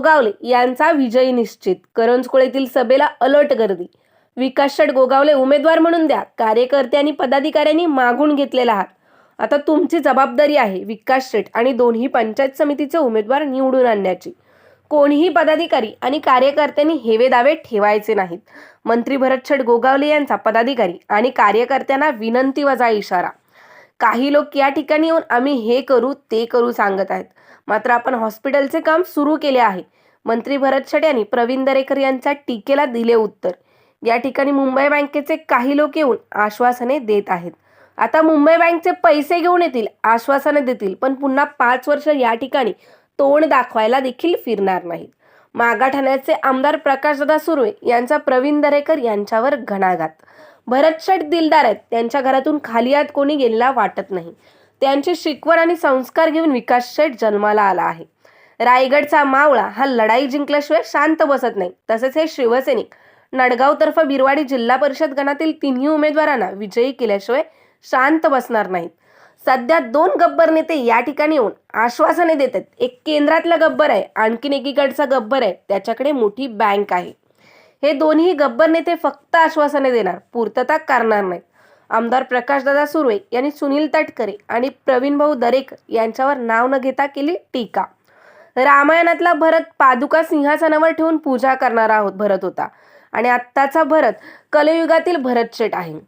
गोगावले यांचा विजय निश्चित. करंजकुळेतील सभेला अलर्ट गर्दी. विकास शेठ गोगावले उमेदवार म्हणून द्या. कार्यकर्ते आणि पदाधिकाऱ्यांनी मागून घेतलेला आहात. आता तुमची जबाबदारी आहे विकास शेठ आणि दोन्ही पंचायत समितीचे उमेदवार निवडून आणण्याची. कोणीही पदाधिकारी आणि कार्यकर्त्यांनी हेवे दावे ठेवायचे नाहीत. मंत्री भरत शेठ गोगावले यांचा पदाधिकारी आणि कार्यकर्त्यांना विनंती वजा इशारा. काही लोक या ठिकाणी येऊन आम्ही हे करू ते करू सांगत आहेत, मात्र आपण हॉस्पिटलचे काम सुरू केले आहे. मंत्री भरत शेठ यांनी प्रवीण दरेकर यांच्या टीकेला दिले उत्तर. या ठिकाणी मुंबई बँकेचे काही लोक येऊन आश्वासने देत आहेत. आता मुंबई बँकचे पैसे घेऊन येतील, आश्वासने देतील, पण पुन्हा 5 वर्ष या ठिकाणी तोंड दाखवायला देखील फिरणार नाहीत. मागाठाण्याचे आमदार प्रकाशदादा सुर्वे यांचा प्रवीण दरेकर यांच्यावर घणाघात. भरत शेठ दिलदार आहेत, त्यांच्या घरातून खाली हात कोणी गेलेला वाटत नाही. त्यांची शिकवण आणि संस्कार घेऊन विकास शेठ जन्माला आला आहे. रायगडचा मावळा हा लढाई जिंकल्याशिवाय शांत बसत नाही. तसेच हे शिवसैनिक नडगाव तर्फ बिरवाडी जिल्हा परिषद गणातील तिन्ही उमेदवारांना विजयी केल्याशिवाय शांत बसणार नाहीत. सध्या 2 गब्बर नेते या ठिकाणी येऊन आश्वासने देतात. एक केंद्रातला गब्बर आहे, आणखीन एकीकडचा गब्बर आहे, त्याच्याकडे मोठी बँक आहे. हे दोन्ही गब्बर नेते फक्त आश्वासने देणार, पूर्तता करणार नाहीत. आमदार प्रकाशदादा सुर्वे यांनी सुनील तटकरे आणि प्रवीण भाऊ दरेकर यांच्यावर नाव न घेता केली टीका. रामायणातला भरत पादुका सिंहासनावर ठेवून पूजा करणारा भरत होता आणि आत्ताचा भरत कलयुगातील भरत शेठ आहे.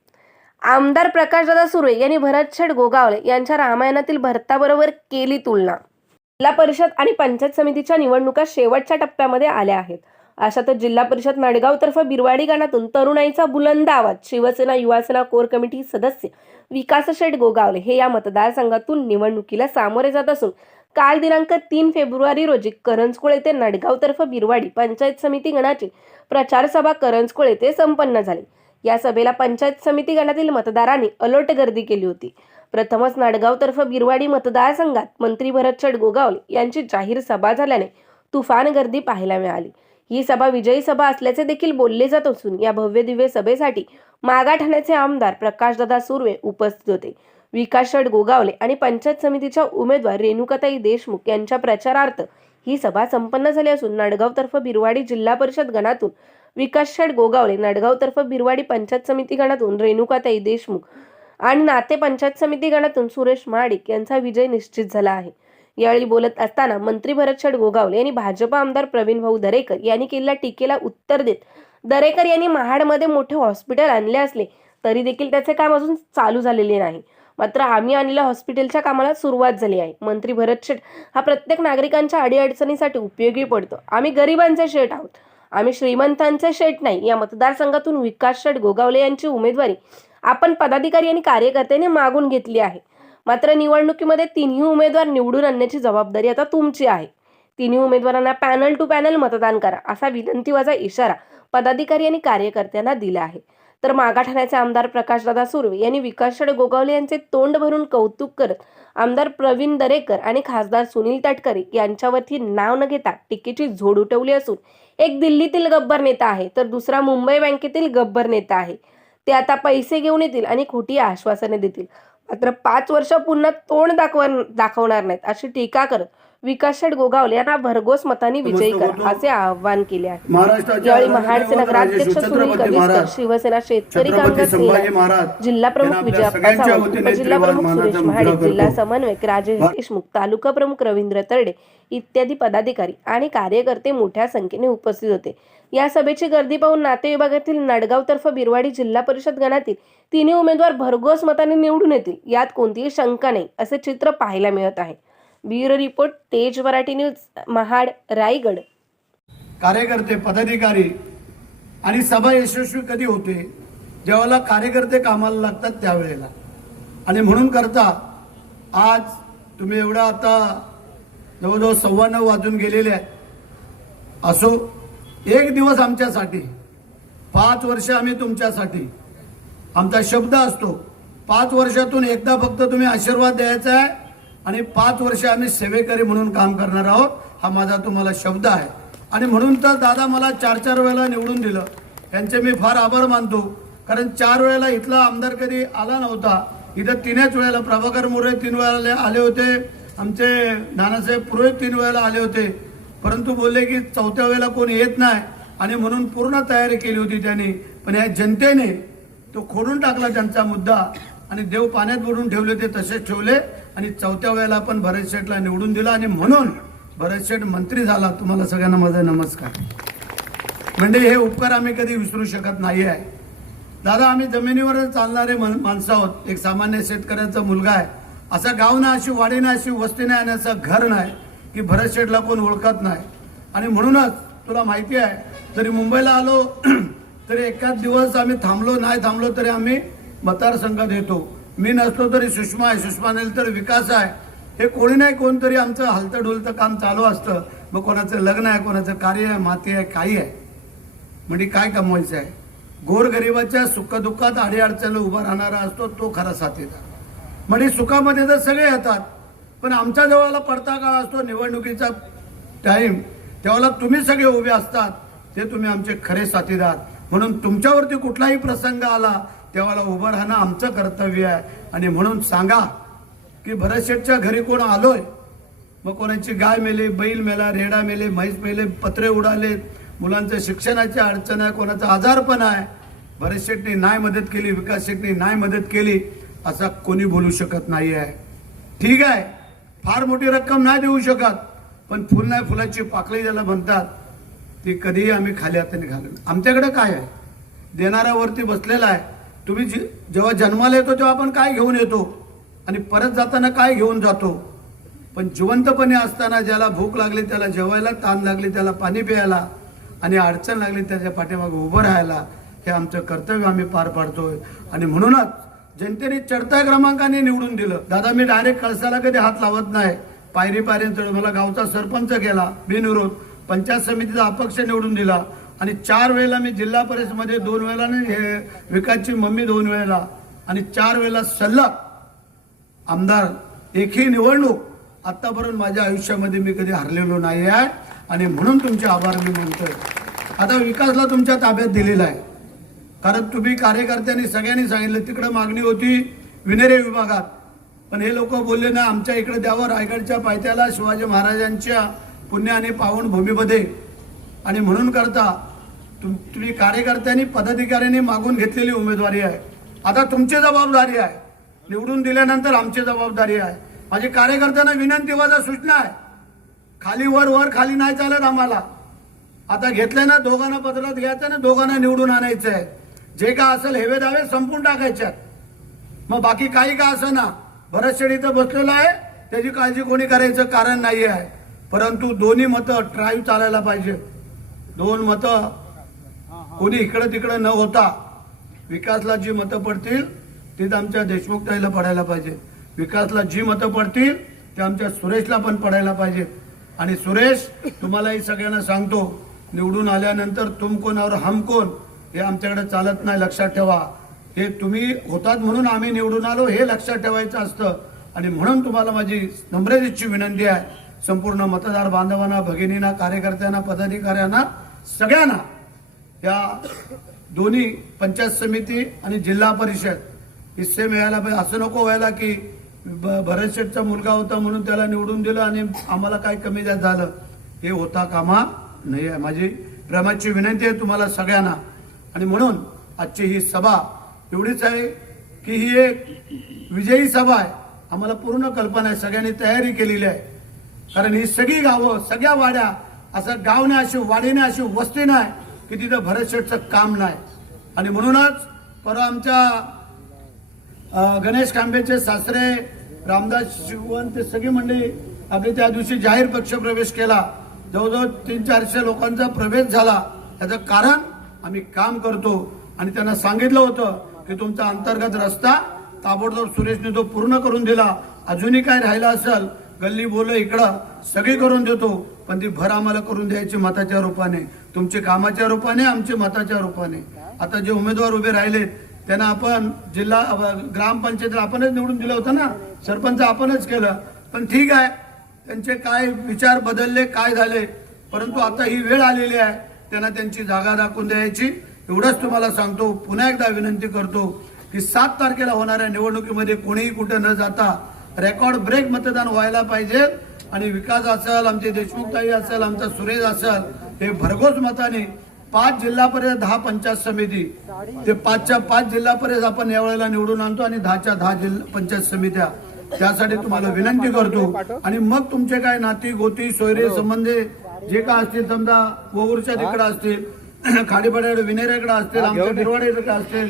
आमदार प्रकाशदादा सुर्वे यांनी भरत शेठ गोगावले यांच्या रामायणातील भरताबरोबर केली तुलना. जिल्हा परिषद आणि पंचायत समितीच्या निवडणुका शेवटच्या टप्प्यामध्ये आल्या आहेत. अशातच जिल्हा परिषद नडगाव तर्फ बिरवाडी गणातून तरुणाईचा बुलंद आवाज. शिवसेना युवासेना कोर कमिटी सदस्य विकास शेठ गोगावले हे या मतदारसंघातून निवडणुकीला सामोरे जात असून काल दिनांक 3 फेब्रुवारी रोजी करंजकुळ येथे नडगाव तर्फ बिरवाडी पंचायत समिती गणाची प्रचार सभा करंजकुळ येथे संपन्न झाली. या सभेला पंचायत समिती गणातील मतदारांनी अलर्ट गर्दी केली होती. प्रथमच नडगाव तर्फ बिरवाडी मतदारसंघात मंत्री भरत शेठ गोगावले यांची जाहीर सभा झाल्याने तुफान गर्दी पाहायला मिळाली. ही सभा विजयी सभा असल्याचे देखील बोलले जात असून या भव्य दिव्य सभेसाठी मागाठाण्याचे आमदार प्रकाशदादा सुर्वे उपस्थित होते. विकास शेठ गोगावले आणि पंचायत समितीच्या उमेदवार रेणुकाताई देशमुख यांच्या प्रचारार्थ ही सभा संपन्न झाली असून नडगाव तर्फ बिरवाडी जिल्हा परिषद गणातून विकास शेठ गोगावले, नडगाव तर्फ बिरवाडी पंचायत समिती गणातून रेणुकाताई देशमुख आणि नाते पंचायत समिती गणातून सुरेश महाडिक यांचा विजय निश्चित झाला आहे. यावेळी बोलत असताना मंत्री भरत शेठ गोगावले यांनी भाजप आमदार प्रवीण भाऊ दरेकर यांनी केलेल्या टीकेला उत्तर देत दरेकर यांनी महाडमध्ये मोठे हॉस्पिटल आणले असले तरी देखील त्याचे काम अजून चालू झालेले नाही, मात्र आम्ही आणलेल्या हॉस्पिटलच्या कामाला सुरुवात झाली आहे. मंत्री भरत शेठ हा प्रत्येक नागरिकांच्या अडीअडचणीसाठी उपयोगी पडतो. आम्ही गरिबांचे शेठ आहोत, आम्ही श्रीमंतांचे शेठ नाही. या मतदारसंघातून विकास शेठ गोगावले यांची उमेदवारी आपण पदाधिकारी आणि कार्यकर्त्यांनी मागून घेतली आहे. मात्र निवडणुकीमध्ये तिन्ही उमेदवार निवडून आणण्याची जबाबदारी आता तुमची आहे. तिन्ही उमेदवारांना पॅनल टू पॅनल मतदान करा असा विनंतीवजा इशारा पदाधिकारी आणि कार्यकर्त्यांना दिला आहे. तर मागाठाण्याचे आमदार प्रकाशदादा सुर्वे यांनी विकास शेठ गोगावले यांचे तोंड भरून कौतुक करत आमदार प्रवीण दरेकर आणि खासदार सुनील तटकरे यांच्यावरती नाव न घेता टीकेची झोड उठवली असून एक दिल्लीतील गब्बर नेता आहे तर दुसरा मुंबई बँकेतील गब्बर नेता आहे. ते आता पैसे घेऊन येतील आणि खोटी आश्वासने देतील, मात्र 5 वर्ष पुन्हा तोंड दाखवणार नाहीत अशी टीका करत विकास शेठ गोगावले यांना भरघोस मतांनी विजयी करा असे आवाहन केले आहे. यावेळी महाडचे नगराध्यक्ष सुनील कविस्कर, शिवसेना शेतकरी कामगार सेना जिल्हा प्रमुख विजयप्पा सावंत, उपजिल्हा प्रमुख सुरेश महाडिक, जिल्हा समन्वयक राजेश देशमुख, तालुका प्रमुख रवींद्र तरडे इत्यादी पदाधिकारी आणि कार्यकर्ते मोठ्या संख्येने उपस्थित होते. या सभेची गर्दी पाहून नाते विभागातील नडगाव तर्फ बिरवाडी जिल्हा परिषद गणातील तिन्ही उमेदवार भरघोस मतांनी निवडून येतील यात कोणतीही शंका नाही असे चित्र पाहायला मिळत आहे. ब्युरो रिपोर्ट, तेज मराठी न्यूज, महाड, रायगड. कार्यकर्ते, पदाधिकारी आणि सभा यशस्वी कधी होते? जेव्हा कार्यकर्ते कामाला लागतात त्यावेळेला. आणि म्हणून करता आज तुम्ही एवढा आता जवळजवळ 9:15 वाजून गेलेले आहेत. असो, एक दिवस आमच्यासाठी, 5 वर्ष आम्ही तुमच्यासाठी. आमचा शब्द असतो 5 वर्षातून एकदा फक्त तुम्ही आशीर्वाद द्यायचा आहे आणि 5 वर्ष आम्ही सेवेकरी म्हणून काम करणार आहोत, हा माझा तुम्हाला शब्द आहे. आणि म्हणून तर दादा मला 4-4 वेळेला निवडून दिलं, त्यांचे मी फार आभार मानतो. कारण 4 वेळेला इथला आमदार कधी आला नव्हता. इथं 3च वेळेला प्रभाकर मोरे 3 वेळेला आले होते, आमचे नानासाहेब पुरोहित 3 वेळेला आले होते. परंतु बोलले की चौथ्या वेळेला कोणी येत नाही आणि म्हणून पूर्ण तयारी केली होती त्यांनी, पण या जनतेने तो खोडून टाकला त्यांचा मुद्दा आणि देव पाण्यात बुडून ठेवले ते तसेच ठेवले आणि चौथ्या वेळेला आपण भरत शेठला निवडून दिला आणि म्हणून भरत शेठ मंत्री झाला. तुम्हाला सगळ्यांना माझा नमस्कार. म्हणजे हे उपकार आम्ही कधी विसरू शकत नाही आहे. दादा, आम्ही जमिनीवर चालणारे माणसं आहोत. एक सामान्य शेतकऱ्याचा मुलगा आहे. असा गाव ना अशी वाडी ना अशी वस्ती नाही आणि असं घर नाही की भरत शेठला कोण ओळखत नाही. आणि म्हणूनच तुला माहिती आहे, जरी मुंबईला आलो तरी एकाच दिवस आम्ही थांबलो तरी आम्ही मतदारसंघात येतो. मी नसलो तरी सुषमा आहे, सुषमा नाही तर विकास आहे. हे कोणी नाही कोणतरी आमचं हलतं डोलतं काम चालू असतं. मग कोणाचं लग्न आहे, कोणाचं कार्य आहे, माती आहे, काही आहे. म्हणजे काय कमवायचं आहे. गोरगरिबाच्या सुखदुःखात अडीअडचणीला उभा राहणारा असतो तो खरा साथीदार. म्हणजे सुखामध्ये तर सगळे येतात, पण आमच्या जवळला पडता काळ असतो निवडणुकीचा टाइम, तेव्हा तुम्ही सगळे उभे असतात, ते तुम्ही आमचे खरे साथीदार. म्हणून तुमच्यावरती कुठलाही प्रसंग आला तेव्हा उभं राहणं आमचं कर्तव्य आहे. आणि म्हणून सांगा की भरत शेठच्या घरी कोण आलोय, मग कोणाची गाय मेली, बैल मेला, रेडा मेले, म्हैस मेले, पत्रे उडाले, मुलांचं शिक्षणाची अडचण आहे, कोणाचा आजारपण आहे, भरत शेठने नाही मदत केली, विकास शेठने नाही मदत केली असा कोणी बोलू शकत नाही आहे. ठीक आहे, फार मोठी रक्कम नाही देऊ शकत, पण फुल नाही फुलाची पाकळी ज्याला म्हणतात ती कधीही आम्ही खाली हाताने घालू. आमच्याकडे काय आहे, देणाऱ्यावरती बसलेला आहे. तुम्ही जेव्हा जन्माला येतो तेव्हा आपण काय घेऊन येतो आणि परत जाताना काय घेऊन जातो. पण जिवंतपणे असताना ज्याला भूक लागली त्याला जेवायला, ताण लागली त्याला पाणी प्यायला आणि अडचण लागली त्याच्या पाठीमागे उभं राहायला, हे आमचं कर्तव्य आम्ही पार पाडतोय. आणि म्हणूनच जनतेने चढत्या क्रमांकाने निवडून दिलं. दादा, मी डायरेक्ट कळसाला कधी हात लावत नाही. पायरी पायरी मला गावचा सरपंच केला बिनविरोध, पंचायत समितीचा अपक्ष निवडून दिला आणि 4 वेळेला मी जिल्हा परिषदमध्ये 2 वेळेला नाही, विकासची मम्मी 2 वेळेला आणि 4 वेळेला सल्लग आमदार. एकही निवडणूक आतापर्यंत माझ्या आयुष्यामध्ये मी कधी हरलेलो नाही आहे आणि म्हणून तुमचे आभार मी मानतोय. आता विकासला तुमच्या ताब्यात दिलेला आहे, कारण तुम्ही कार्यकर्त्यांनी सगळ्यांनी सांगितलं. तिकडे मागणी होती विनेरे विभागात, पण हे लोक बोलले ना आमच्या इकडे द्यावं, रायगडच्या पायथ्याला शिवाजी महाराजांच्या पुण्य आणि पावनभूमीमध्ये. आणि म्हणून करता तुम्ही कार्यकर्त्यांनी पदाधिकाऱ्यांनी मागून घेतलेली उमेदवारी आहे. आता तुमची जबाबदारी आहे, निवडून दिल्यानंतर आमची जबाबदारी आहे. माझी कार्यकर्त्यांना विनंती माझा सूचना आहे, खाली वर वर खाली नाही चालत आम्हाला. आता घेतलंय ना, दोघांना पत्रात घ्यायचं ना, दोघांना निवडून आणायचं आहे. जे का असेल हेवे दावे संपून टाकायच्यात. मग बाकी काही का असं ना, भरत शेठ इथं बसलेला आहे, त्याची काळजी कोणी करायचं कारण नाही आहे. परंतु दोन्ही मतं ड्राईव्ह चालायला पाहिजे. 2 मतं कोणी इकडं तिकडं न होता विकासला जी मतं पडतील तीच आमच्या देशमुख ताईला पडायला पाहिजे. विकासला जी मतं पडतील ते आमच्या सुरेशला पण पडायला पाहिजेत. आणि सुरेश, तुम्हालाही सगळ्यांना सांगतो, निवडून आल्यानंतर तुम कोण और हम कोण हे आमच्याकडे चालत नाही, लक्षात ठेवा. हे तुम्ही होतात म्हणून आम्ही निवडून आलो हे लक्षात ठेवायचं असतं. आणि म्हणून तुम्हाला माझी नम्रतेची विनंती आहे, संपूर्ण मतदार बांधवांना, भगिनींना, कार्यकर्त्यांना, पदाधिकाऱ्यांना, सगळ्यांना या दोन्ही पंचायत समिती आणि जिल्हा परिषद हिस्से मिळायला पाहिजे. असं नको व्हायला की भरत शेठचा मुलगा होता म्हणून त्याला निवडून दिलं आणि आम्हाला काय कमी जास्त झालं, हे होता कामा नाही आहे. माझी प्रेमाची विनंती आहे तुम्हाला सगळ्यांना. आणि म्हणून आजची ही सभा एवढीच आहे की ही एक विजयी सभा आहे. आम्हाला पूर्ण कल्पना आहे, सगळ्यांनी तयारी केलेली आहे. कारण ही सगळी गावं, सगळ्या वाड्या, असं गाव नाही, अशी वाडी नाही, अशी वस्ती नाही की तिथं भरत शेठचं काम नाही. आणि म्हणूनच परवा आमच्या गणेश कांबेचे सासरे रामदास शिवण ते सगळी मंडळी आपली त्या दिवशी जाहीर पक्ष प्रवेश केला. जवळजवळ 300-400 लोकांचा प्रवेश झाला. त्याचं कारण आम्ही काम करतो आणि त्यांना सांगितलं होतं की तुमचा अंतर्गत रस्ता ताबडतोब सुरेशने तो पूर्ण करून दिला. अजूनही काय राहिला असेल गल्ली बोल इकडं सगळी करून देतो, पण ती भर आम्हाला करून द्यायची मताच्या रूपाने, तुमच्या कामाच्या रूपाने, आमच्या मताच्या रूपाने. आता जे उमेदवार उभे राहिलेत त्यांना आपण जिल्हा ग्रामपंचायत आपणच निवडून दिलं होतं ना, सरपंच आपणच केलं. पण ठीक आहे, त्यांचे काय विचार बदलले, काय झाले, परंतु आता ही वेळ आलेली आहे त्यांना त्यांची जागा दाखवून द्यायची. एवढंच तुम्हाला सांगतो. पुन्हा एकदा विनंती करतो की 7 तारखेला होणाऱ्या निवडणुकीमध्ये कोणीही कुठे न जाता रेकॉर्ड ब्रेक मतदान व्हायला पाहिजे. आणि विकास असेल, आमचे देशमुखताई असेल, आमचा सुरेश असेल, हे भरघोस मताने 5 जिल्हापर्यंत 10 पंचायत समिती ते 5च्या 5 जिल्हापर्यंत आपण यावेळेला निवडून आणतो आणि 10च्या 10 जिल्हा पंचायत समित्या त्यासाठी तुम्हाला विनंती करतो. आणि मग तुमचे काय नाती गोती सोयरे संबंधे जे काय असतील, समजा वगूरच्या तिकडे असतील, खाडीपाड्याकडे विनेऱ्याकडे असतील, आमच्या बिरवाड्याकडे असतील,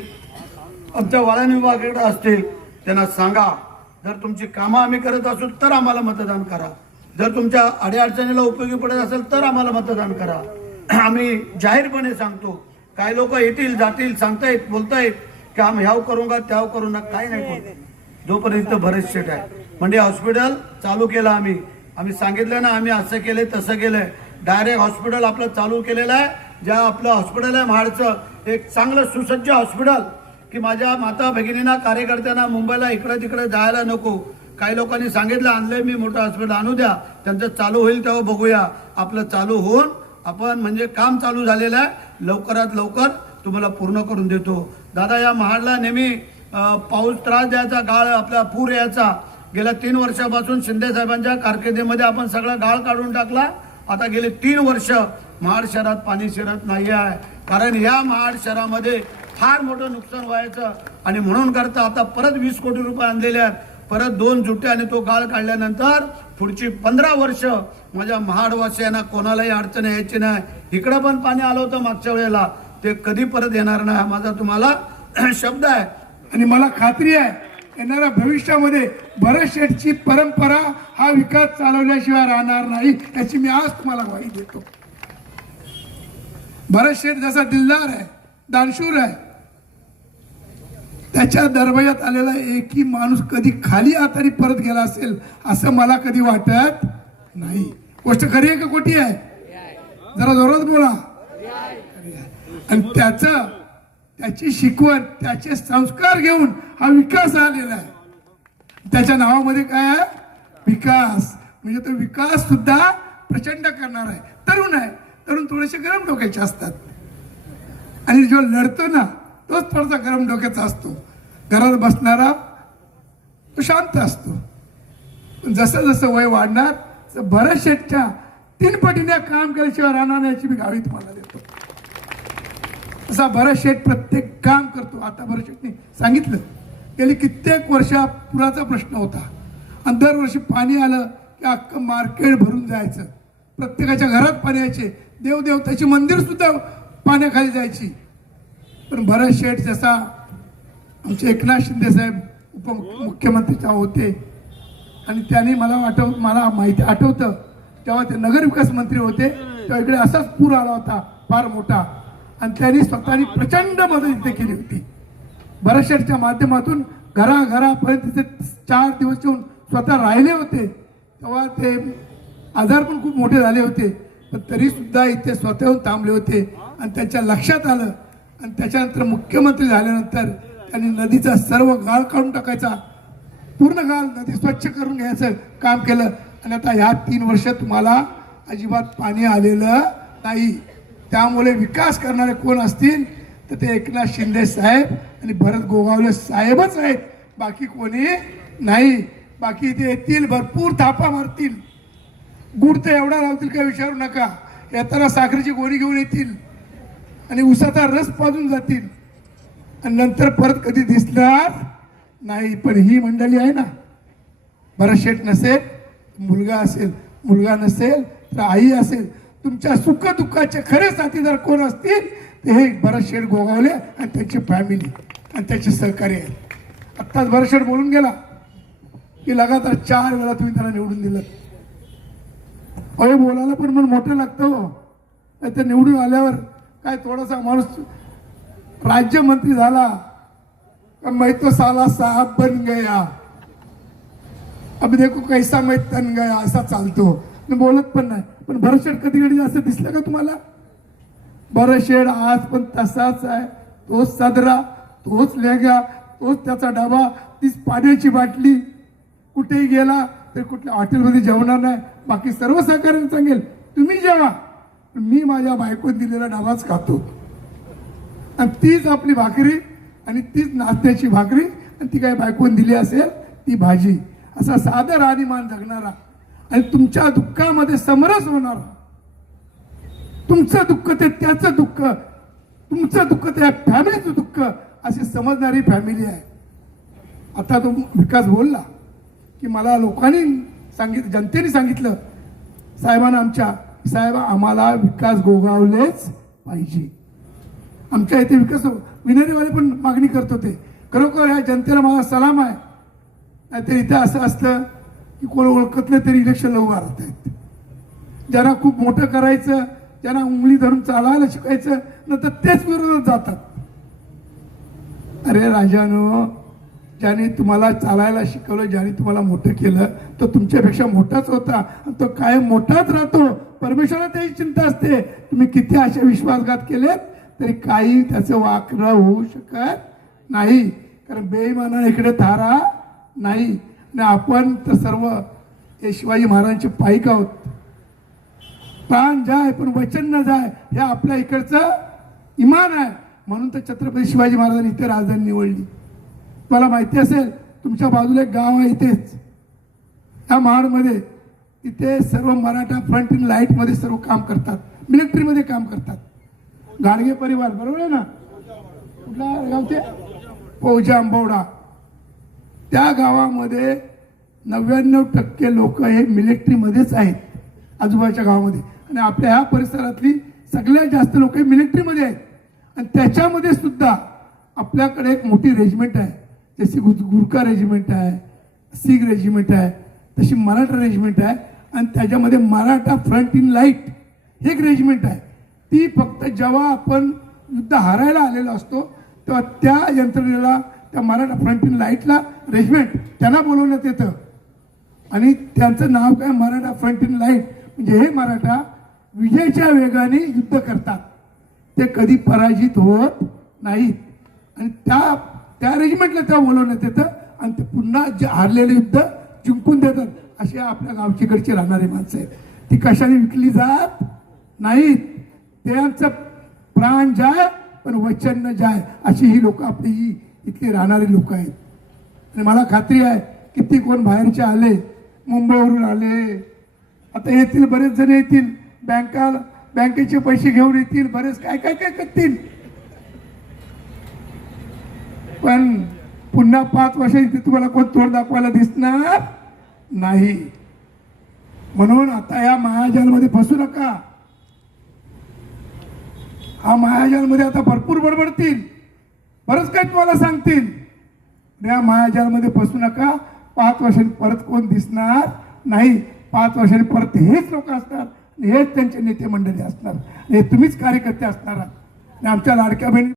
आमच्या वाळण विभागाकडे असतील, त्यांना सांगा जर तुमची कामं आम्ही करत असू तर आम्हाला मतदान करा. जर तुमच्या अडीअडचणीला उपयोगी पडत असेल तर आम्हाला मतदान करा. आम्ही जाहीरपणे सांगतो. काही लोक येतील जातील, सांगतायत बोलतायत की आम्ही ह्याव करूंगा त्याव करू ना, काही नाही करू. जोपर्यंत भरत शेट आहे म्हणजे हॉस्पिटल चालू केलं आम्ही सांगितलं ना, आम्ही असं केलंय तसं केलंय. डायरेक्ट हॉस्पिटल आपलं चालू केलेलं आहे. ज्या आपलं हॉस्पिटल आहे महाडचं, एक चांगलं सुसज्ज हॉस्पिटल की माझ्या माता भगिनींना कार्यकर्त्यांना मुंबईला इकडे तिकडे जायला नको. काही लोकांनी सांगितलं आणलंय मी मोठं हॉस्पिटल, आणू द्या, त्यांचं चालू होईल तेव्हा बघूया. आपलं चालू होऊन आपण म्हणजे काम चालू झालेलं आहे, लवकरात लवकर तुम्हाला पूर्ण करून देतो. दादा या महाडला नेहमी पाऊस त्रास द्यायचा, गाळ आपला पूर यायचा. गेल्या 3 वर्षापासून शिंदे साहेबांच्या कारकिर्दीमध्ये आपण सगळा गाळ काढून टाकला. आता गेले 3 वर्ष महाड शहरात पाणी शिरत नाही आहे, कारण या महाड शहरामध्ये फार मोठं नुकसान व्हायचं. आणि म्हणून करता आता परत 20 कोटी रुपये आणलेले आहेत, परत 2 जुटे आणि तो गाळ काढल्यानंतर पुढची 15 वर्ष माझ्या महाडवासियांना कोणालाही अडचण यायची नाही. इकडं पण पाणी आलं होतं मागच्या वेळेला, ते कधी परत येणार नाही हा माझा तुम्हाला शब्द आहे. आणि मला खात्री आहे येणाऱ्या भविष्यामध्ये भरत शेठची परंपरा हा विकास चालवल्याशिवाय राहणार नाही, याची मी आज तुम्हाला ग्वाही देतो. भरत शेठ जसा दिलदार आहे, दानशूर आहे, त्याच्या दरबारात आलेला एकही माणूस कधी खाली हाताने परत गेला असेल असं मला कधी वाटत नाही. गोष्ट खरी आहे का खोटी आहे? जरा जोरात बोला. आणि त्याची शिकवण, त्याचे संस्कार घेऊन हा विकास आलेला आहे. त्याच्या नावामध्ये काय आहे? विकास. म्हणजे तो विकास सुद्धा प्रचंड करणार आहे. तरुण आहे, तरुण थोडेसे गरम डोक्याचे असतात आणि जो लढतो ना तोच थोडासा गरम डोक्याचा असतो. घरात बसणारा तो शांत असतो. पण जसं जसं वय वाढणार भरत शेठच्या 3 पटीने काम केल्याशिवाय राहणार नाही, याची मी गावी तुम्हाला देतो. असा भरत शेठ प्रत्येक काम करतो. आता भरत शेठने सांगितलं गेली कित्येक वर्षा पुराचा प्रश्न होता आणि दरवर्षी पाणी आलं की अख्खं मार्केट भरून जायचं, प्रत्येकाच्या घरात पाणी यायचे, देवदेवताची मंदिर सुद्धा पाण्याखाली जायची. पण भरत शेठ जसा आमचे एकनाथ शिंदे साहेब उपमुख्यमंत्री होते आणि त्यांनी मला माहिती आठवतं तेव्हा ते नगर विकास मंत्री होते तेव्हा इकडे असाच पूर आला होता फार मोठा आणि त्यांनी स्वतःनी प्रचंड मदत इथे केली होती. भरत शेठच्या माध्यमातून घरापर्यंत 4 दिवस येऊन स्वतः राहिले होते. तेव्हा ते आजार पण खूप मोठे झाले होते, पण तरी सुद्धा इथे स्वतः येऊन थांबले होते. आणि त्यांच्या लक्षात आलं आणि त्याच्यानंतर मुख्यमंत्री झाल्यानंतर त्यांनी नदीचा सर्व गाळ काढून टाकायचा, पूर्ण गाळ नदी स्वच्छ करून घ्यायचं काम केलं. आणि आता ह्या 3 वर्ष तुम्हाला अजिबात पाणी आलेलं नाही. त्यामुळे विकास करणारे कोण असतील तर ते एकनाथ शिंदे साहेब आणि भरत गोगावले साहेबच आहेत, बाकी कोणी नाही. बाकी इथे येतील, भरपूर थापा मारतील, गुड तर एवढा लावतील का विचारू नका. येताना साखरेची गोणी घेऊन येतील आणि उसाचा रस पाजून जातील आणि नंतर परत कधी दिसणार नाही. पण ही मंडळी आहे ना, भरत शेठ नसेल मुलगा असेल, मुलगा नसेल तर आई असेल, तुमच्या सुख दुःखाचे खरे साथीदार कोण असतील ते हे भरत शेठ गोगावले आणि त्यांची फॅमिली आणि त्याचे सहकारी आहेत. आत्ताच भरत शेठ बोलून गेला की लगातार 4 वेळा तुम्ही त्याला निवडून दिलं. अरे बोलायला पण मन मोठं लागतं हो. ते निवडून आल्यावर काय थोडासा माणूस राज्यमंत्री झाला मैं तो साला साहब बन गया, अब देखो कैसा मैं तन गया, असा चालतो. मी बोलत पण नाही. पण भरत शेठ कधी कधी असं दिसलं का तुम्हाला? भरत शेठ आज पण तसाच आहे, तोच सदरा, तोच लेगा, तोच त्याचा डबा, तीच पाण्याची बाटली. कुठेही गेला तर कुठल्या हॉटेलमध्ये जेवणार नाही. बाकी सर्व सहकार्याने सांगेल तुम्ही जेवा, मी माझ्या बायकोने दिलेला डबाच खातो. आणि तीच आपली भाकरी आणि तीच नाचण्याची भाकरी आणि ती काय बायकोने दिली असेल ती भाजी, असा साधा राहणीमान जगणारा आणि तुमच्या दुःखामध्ये समरस होणार. तुमचं दुःख ते त्याचं दुःख, तुमचं दुःख त्या फॅमिलीचं दुःख अशी समजणारी फॅमिली आहे. आता तो विकास बोलला की मला लोकांनी सांगितलं, जनतेने सांगितलं साहेबांना, आमच्या साहेब आम्हाला विकास गोगावलेच पाहिजे. आमच्या इथे विकास विनरीवाले पण मागणी करत होते. खरोखर ह्या जनतेला माझा सलाम आहे. नाहीतर इथं असं असतं की कोण ओळखतले तरी इलेक्शनला उभा राहत आहेत. ज्यांना खूप मोठं करायचं, ज्यांना उंगली धरून चालायला शिकायचं, नंतर तेच विरोधात जातात. अरे राजानो, ज्याने तुम्हाला चालायला शिकवलं, ज्याने तुम्हाला मोठं केलं, तो तुमच्यापेक्षा मोठाच होता आणि तो कायम मोठाच राहतो. परमेश्वराला त्याची चिंता असते. तुम्ही किती असे विश्वासघात केलेत तरी काही त्याचं वाकरं होऊ शकत नाही, कारण बेईमानाने इकडे थारा नाही. आणि आपण तर सर्व हे शिवाजी महाराजांचे पाईक आहोत. प्राण जाय पण वचन न जाय, हे आपल्या इकडचं इमान आहे. म्हणून तर छत्रपती शिवाजी महाराजांनी इथे राजधानी निवडली. मला माहिती असेल, तुमच्या बाजूला एक गाव आहे इथेच, या महाडमध्ये, तिथे सर्व मराठा फ्रंट इन लाईटमध्ये सर्व काम करतात, मिलिटरीमध्ये काम करतात. गाडगे परिवार, बरोबर आहे ना? कुठला गावचे? फौजा आंबवडा. त्या गावामध्ये 99% लोक हे मिलिटरीमध्येच आहेत, आजूबाजूच्या गावामध्ये. आणि आपल्या ह्या परिसरातली सगळ्यात जास्त लोक मिलिटरीमध्ये आहेत. आणि त्याच्यामध्ये सुद्धा आपल्याकडे एक मोठी रेजिमेंट आहे, जशी गुरखा रेजिमेंट आहे, सिख रेजिमेंट आहे, तशी मराठा रेजिमेंट आहे. आणि त्याच्यामध्ये मराठा फ्रंट इन लाईट हे एक रेजिमेंट आहे. ती फक्त जेव्हा आपण युद्ध हारायला आलेलो असतो तेव्हा त्या यंत्रणेला, त्या मराठा फ्रंट इन लाईटला रेजिमेंट त्यांना बोलवण्यात येतं. आणि त्यांचं नाव काय? Maratha front in light. म्हणजे हे मराठा विजयाच्या वेगाने युद्ध करतात, ते कधी पराजित होत नाहीत. आणि त्या रेजिमेंटला त्या बोलवण्यात येतं आणि ते पुन्हा जे हारलेले युद्ध जिंकून देतात. असे आपल्या गावचीकडची राहणारी माणसं आहेत. ती कशाने विकली जात नाहीत. त्यांचं प्राण जाय पण वचन न जाय, अशी ही लोक आपली इथली राहणारी लोक आहेत. आणि मला खात्री आहे किती कोण बाहेरचे आले, मुंबईवरून आले, आता येतील, बरेच जण येतील, बँकेचे पैसे घेऊन येतील, बरेच काय काय काय करतील. पण पुन्हा 5 वर्ष इथे तुम्हाला कोण तोंड दाखवायला दिसणार नाही. म्हणून आता या मायाजालमध्ये फसू नका. हा मायाजालमध्ये आता भरपूर बडबडतील, बरंच काय तुम्हाला सांगतील. या मायाजालमध्ये फसू नका. 5 वर्षांनी परत कोण दिसणार नाही. 5 वर्षांनी परत हेच लोक असणार, हेच त्यांचे नेते मंडळी असणार, हे तुम्हीच कार्यकर्ते असणार. आमच्या लाडक्या बहिणी